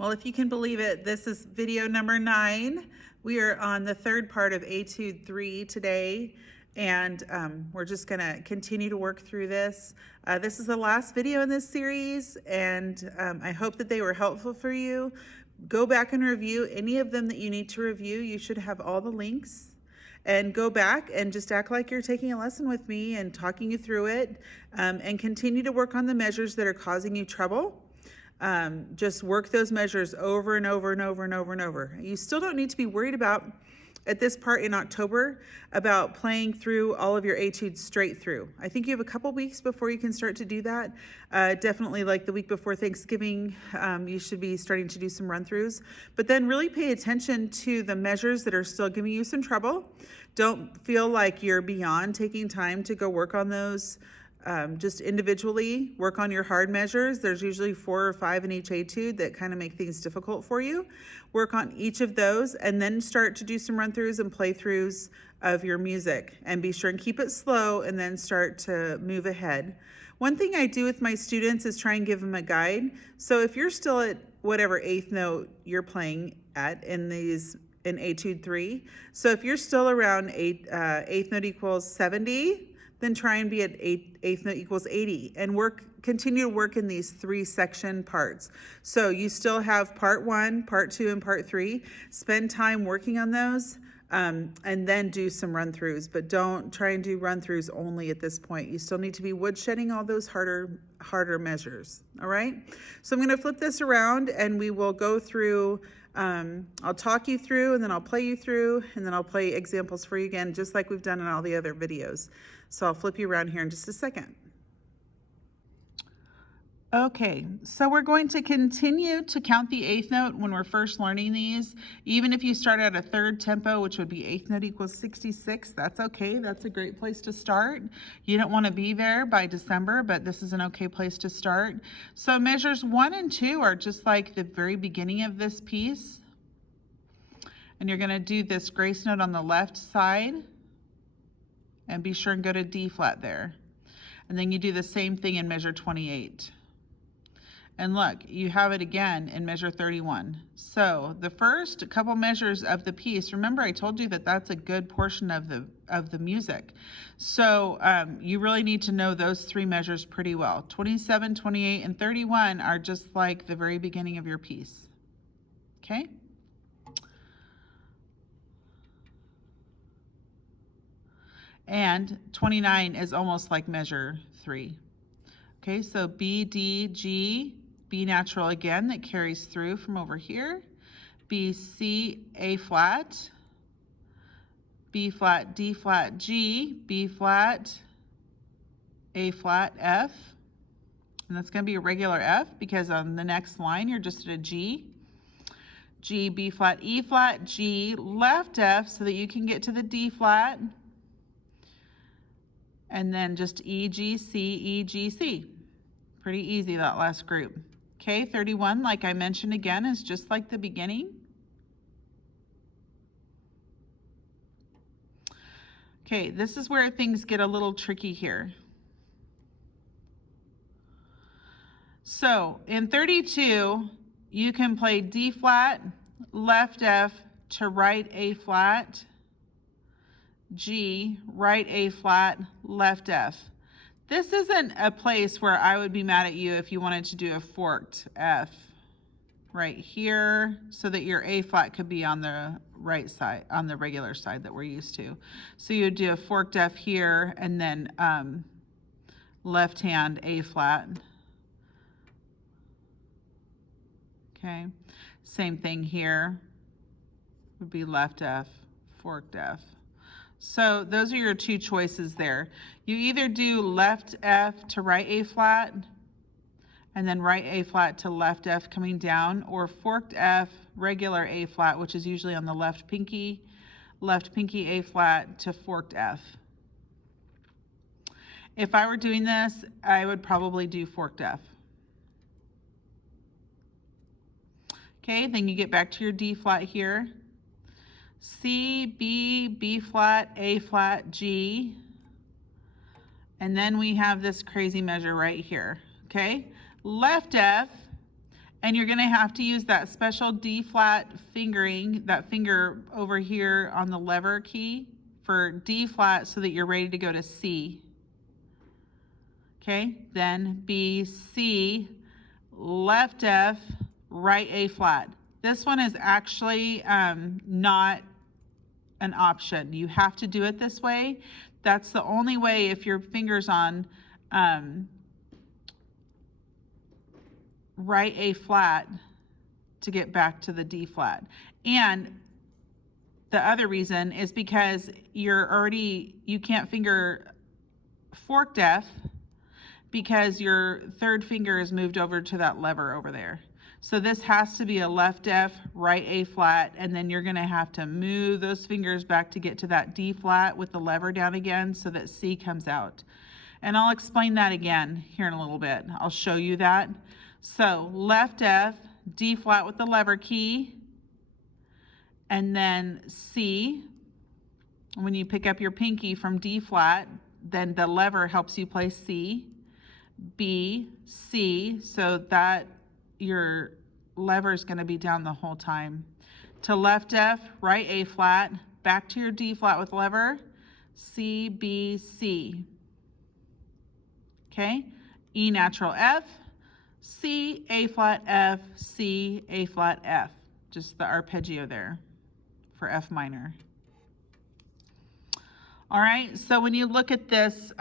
Well, if you can believe it, this is video number 9. We are on the third part of Etude 3 today, and we're just going to continue to work through this. This is the last video in this series, and I hope that they were helpful for you. Go back and review any of them that you need to review. You should have all the links. And go back and just act like you're taking a lesson with me and talking you through it, and continue to work on the measures that are causing you trouble. Just work those measures over and over and over and over and over. You still don't need to be worried about, at this part in October, about playing through all of your etudes straight through. I think you have a couple weeks before you can start to do that. Definitely like the week before Thanksgiving, you should be starting to do some run-throughs. But then really pay attention to the measures that are still giving you some trouble. Don't feel like you're beyond taking time to go work on those. Just individually work on your hard measures. There's usually 4 or 5 in each etude that kind of make things difficult for you. Work on each of those and then start to do some run-throughs and play-throughs of your music, and be sure and keep it slow and then start to move ahead. One thing I do with my students is try and give them a guide. So if you're still at whatever 8th note you're playing at in Etude 3, so if you're still around 8th note equals 70, then try and be at 8th note equals 80, and continue to work in these 3 section parts. So you still have part 1, part 2, and part 3. Spend time working on those, and then do some run-throughs, but don't try and do run-throughs only at this point. You still need to be woodshedding all those harder measures, all right? So I'm gonna flip this around and we will go through, I'll talk you through, and then I'll play you through, and then I'll play examples for you again, just like we've done in all the other videos. So I'll flip you around here in just a second. Okay, so we're going to continue to count the 8th note when we're first learning these. Even if you start at a 3rd tempo, which would be 8th note equals 66, that's okay. That's a great place to start. You don't want to be there by December, but this is an okay place to start. So measures 1 and 2 are just like the very beginning of this piece. And you're going to do this grace note on the left side, and be sure and go to D flat there. And then you do the same thing in measure 28. And look, you have it again in measure 31. So the first couple measures of the piece, remember I told you that that's a good portion of the music. So you really need to know those 3 measures pretty well. 27, 28, and 31 are just like the very beginning of your piece. Okay? And 29 is almost like measure 3. Okay, so B, D, G, B natural again, that carries through from over here. B, C, A flat, B flat, D flat, G, B flat, A flat, F. And that's going to be a regular F because on the next line you're just at a G. G, B flat, E flat, G, left F so that you can get to the D flat. And then just E, G, C, E, G, C. Pretty easy, that last group. Okay, 31, like I mentioned again, is just like the beginning. Okay, this is where things get a little tricky here. So in 32, you can play D flat, left F to right A flat, G, right A flat, left F. This isn't a place where I would be mad at you if you wanted to do a forked F right here so that your A flat could be on the right side, on the regular side that we're used to. So you would do a forked F here and then left hand A flat. Okay, same thing here would be left F, forked F. So those are your 2 choices there. You either do left F to right A flat and then right A flat to left F coming down, or forked F, regular A flat, which is usually on the left pinky A flat to forked F. If I were doing this, I would probably do forked F. Okay, then you get back to your D flat here. C, B, B flat, A flat, G. And then we have this crazy measure right here, okay? Left F And you're going to have to use that special D flat fingering, that finger over here on the lever key for D flat so that you're ready to go to C. Okay, then B, C, left F, right A flat. This one is actually not an option. You have to do it this way. That's the only way if your finger's on right A flat to get back to the D flat. And the other reason is because you can't finger forked F because your third finger is moved over to that lever over there. So this has to be a left F, right A flat, and then you're gonna have to move those fingers back to get to that D flat with the lever down again so that C comes out. And I'll explain that again here in a little bit. I'll show you that. So left F, D flat with the lever key, and then C. When you pick up your pinky from D flat, then the lever helps you play C, B, C, so that your lever is going to be down the whole time. To left F, right A flat, back to your D flat with lever, C, B, C. Okay, E natural F, C, A flat, F, C, A flat, F. Just the arpeggio there for F minor. All right, so when you look at this,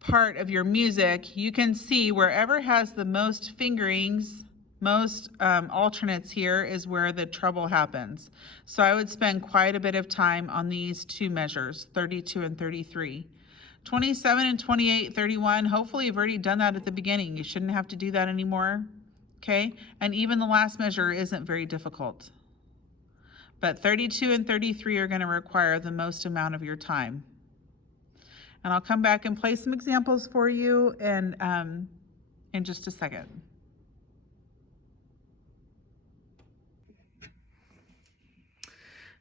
part of your music, you can see wherever has the most fingerings, most alternates here is where the trouble happens. So I would spend quite a bit of time on these two measures, 32 and 33. 27 and 28, 31, hopefully you've already done that at the beginning. You shouldn't have to do that anymore, okay? And even the last measure isn't very difficult. But 32 and 33 are gonna require the most amount of your time. And I'll come back and play some examples for you in just a second.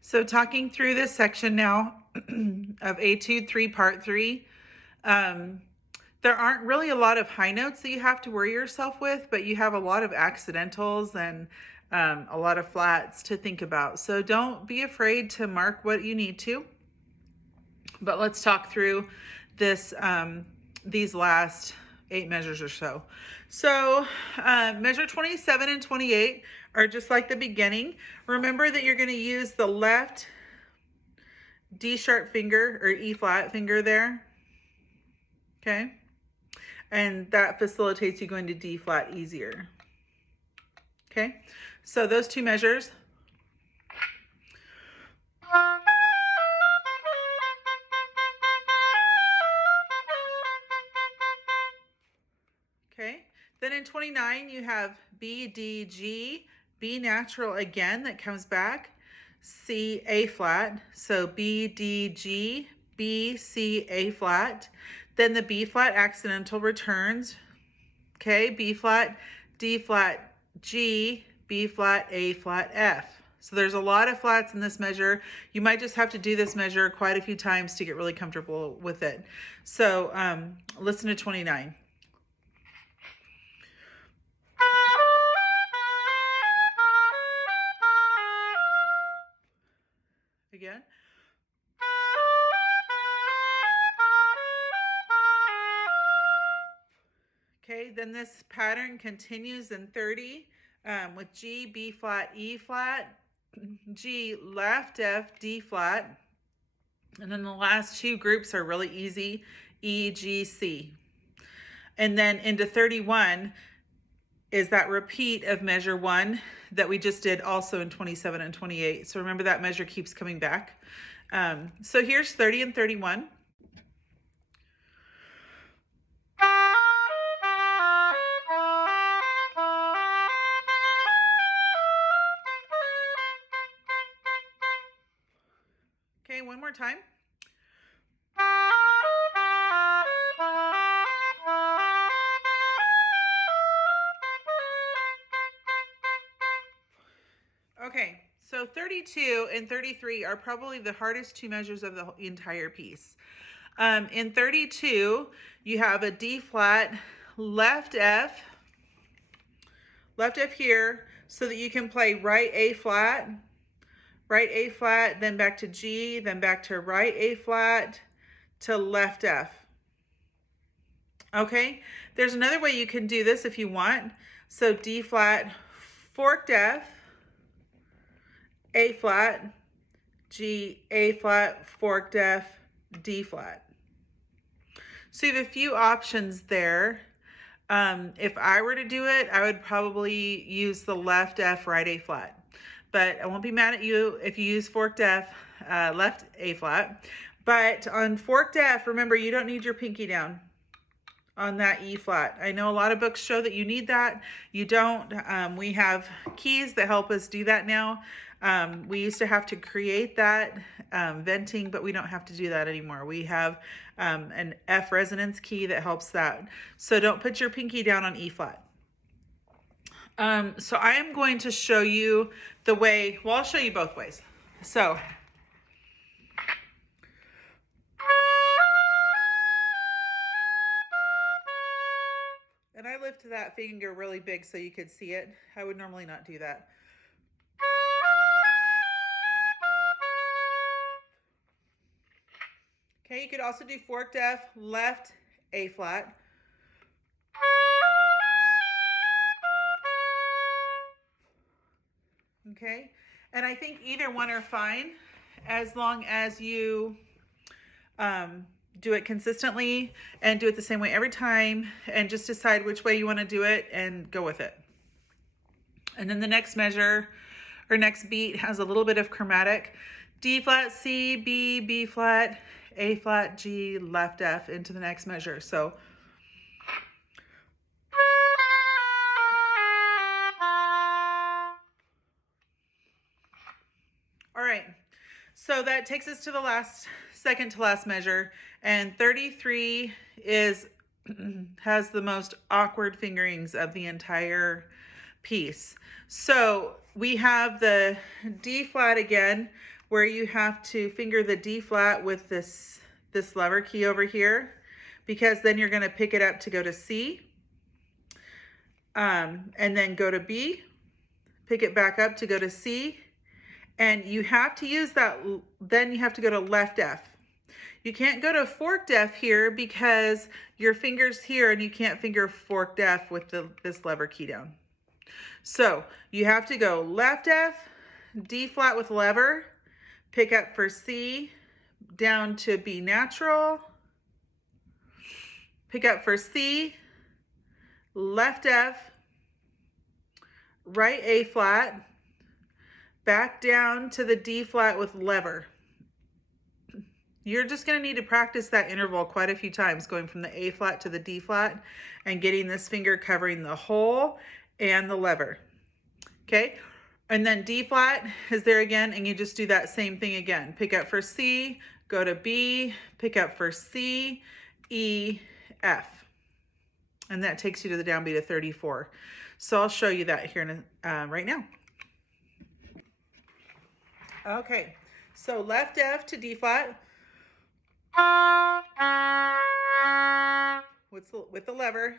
So talking through this section now of Etude 3, Part 3, there aren't really a lot of high notes that you have to worry yourself with, but you have a lot of accidentals and a lot of flats to think about. So don't be afraid to mark what you need to. But let's talk through this, these last 8 measures or so. So measure 27 and 28 are just like the beginning. Remember that you're going to use the left D sharp finger or E flat finger there. Okay. And that facilitates you going to D flat easier. Okay. So those two measures. Okay, then in 29 you have B, D, G, B natural again that comes back, C, A flat, so B, D, G, B, C, A flat, then the B flat accidental returns, okay, B flat, D flat, G, B flat, A flat, F. So there's a lot of flats in this measure. You might just have to do this measure quite a few times to get really comfortable with it. So listen to 29. Again. Okay, then this pattern continues in 30 with G, B flat, E flat, G, left F, D flat, and then the last two groups are really easy, E, G, C. And then into 31 is that repeat of measure 1 that we just did also in 27 and 28. So remember that measure keeps coming back. So here's 30 and 31. Okay, one more time. Okay, so 32 and 33 are probably the hardest two measures of the entire piece. In 32, you have a D flat, left F here, so that you can play right A flat, then back to G, then back to right A flat to left F. Okay, there's another way you can do this if you want. So D flat, forked F, A flat, G, A flat, forked F, D flat. So you have a few options there. If I were to do it, I would probably use the left F, right A flat. But I won't be mad at you if you use forked F, left A flat. But on forked F, remember, you don't need your pinky down on that E flat. I know a lot of books show that you need that. You don't. We have keys that help us do that now. We used to have to create that venting, but we don't have to do that anymore. We have an F resonance key that helps that. So don't put your pinky down on E flat. So I am going to show you the way, well, I'll show you both ways. So and I lift that finger really big so you could see it. I would normally not do that. Okay, you could also do forked F, left A flat. Okay, and I think either one are fine as long as you do it consistently and do it the same way every time, and just decide which way you want to do it and go with it. And then the next measure or next beat has a little bit of chromatic. D flat, C, B, B flat, A flat, G, left F into the next measure. So all right, so that takes us to the second to last measure, and 33 has the most awkward fingerings of the entire piece. So we have the D flat again, where you have to finger the D flat with this lever key over here, because then you're going to pick it up to go to C, and then go to B, pick it back up to go to C, and you have to use that, then you have to go to left F. You can't go to forked F here because your finger's here and you can't finger forked F with this lever key down. So you have to go left F, D flat with lever, pick up for C, down to B natural, pick up for C, left F, right A flat, back down to the D flat with lever. You're just going to need to practice that interval quite a few times, going from the A flat to the D flat and getting this finger covering the hole and the lever. Okay, and then D flat is there again, and you just do that same thing again. Pick up for C, go to B, pick up for C, E, F. And that takes you to the downbeat of 34. So I'll show you that here right now. Okay, so left F to D flat with the lever.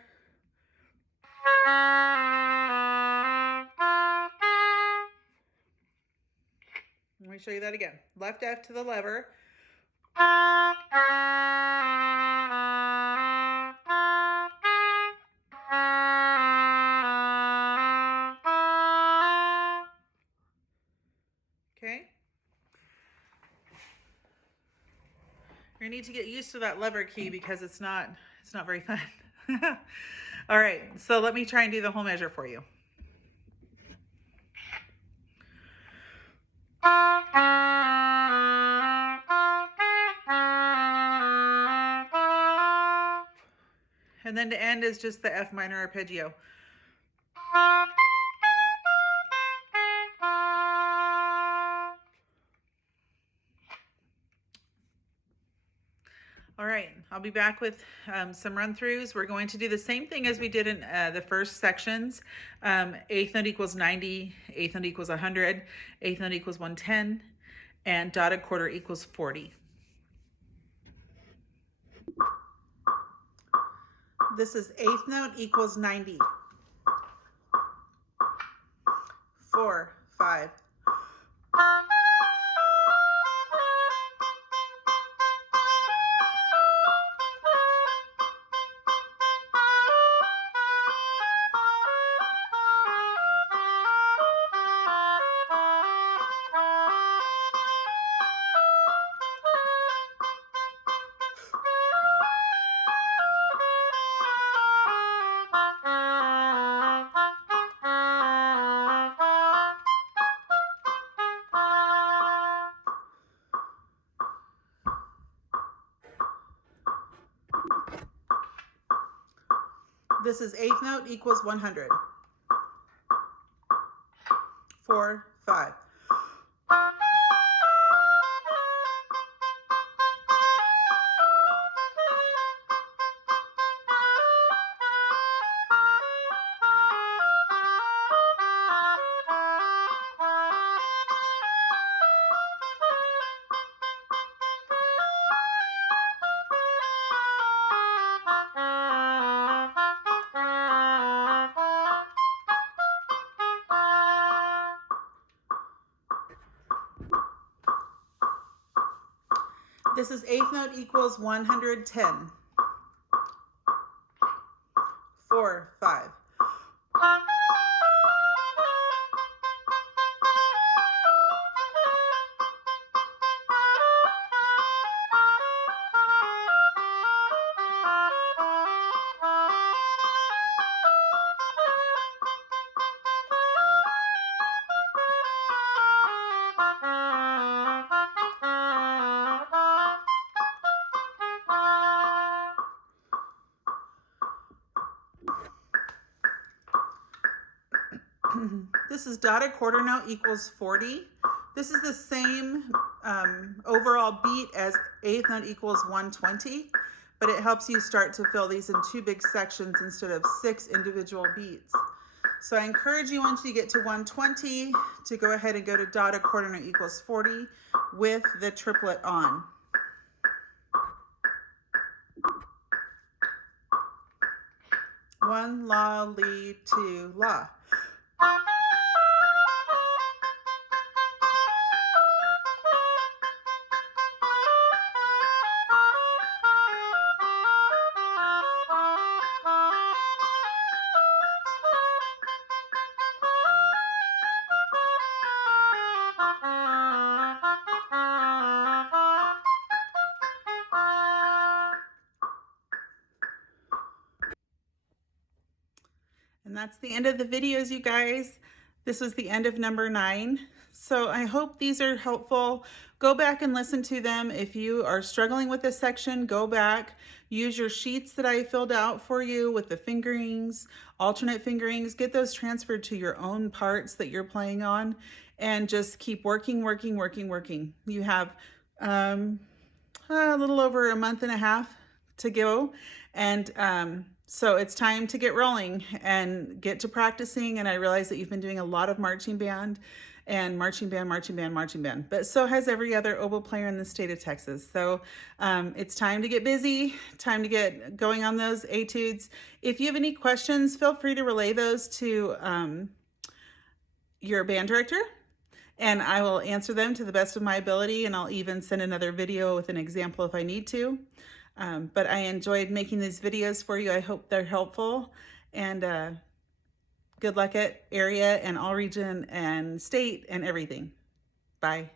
Let me show you that again. Left F to the lever. Okay. You're gonna need to get used to that lever key because it's not very fun. All right, so let me try and do the whole measure for you. And then to end is just the F minor arpeggio. All right, I'll be back with some run-throughs. We're going to do the same thing as we did in the first sections. Eighth note equals 90, eighth note equals 100, eighth note equals 110, and dotted quarter equals 40. This is eighth note equals 90. 4, 5. This is eighth note equals 100. 4, 5. This is eighth note equals 110. 4, 5. This is dotted quarter note equals 40. This is the same overall beat as eighth note equals 120, but it helps you start to fill these in 2 big sections instead of 6 individual beats. So I encourage you, once you get to 120, to go ahead and go to dotted quarter note equals 40 with the triplet on. 1 la, li, 2 la. And that's the end of the videos, you guys. This was the end of number 9. So I hope these are helpful. Go back and listen to them. If you are struggling with this section, go back. Use your sheets that I filled out for you with the fingerings, alternate fingerings. Get those transferred to your own parts that you're playing on, and just keep working, working, working, working. You have a little over a month and a half to go, and so it's time to get rolling and get to practicing. And I realize that you've been doing a lot of marching band, but so has every other oboe player in the state of Texas. So it's time to get busy, time to get going on those etudes. If you have any questions, feel free to relay those to your band director, and I will answer them to the best of my ability, and I'll even send another video with an example if I need to. But I enjoyed making these videos for you. I hope they're helpful, and good luck at area and all region and state and everything. Bye.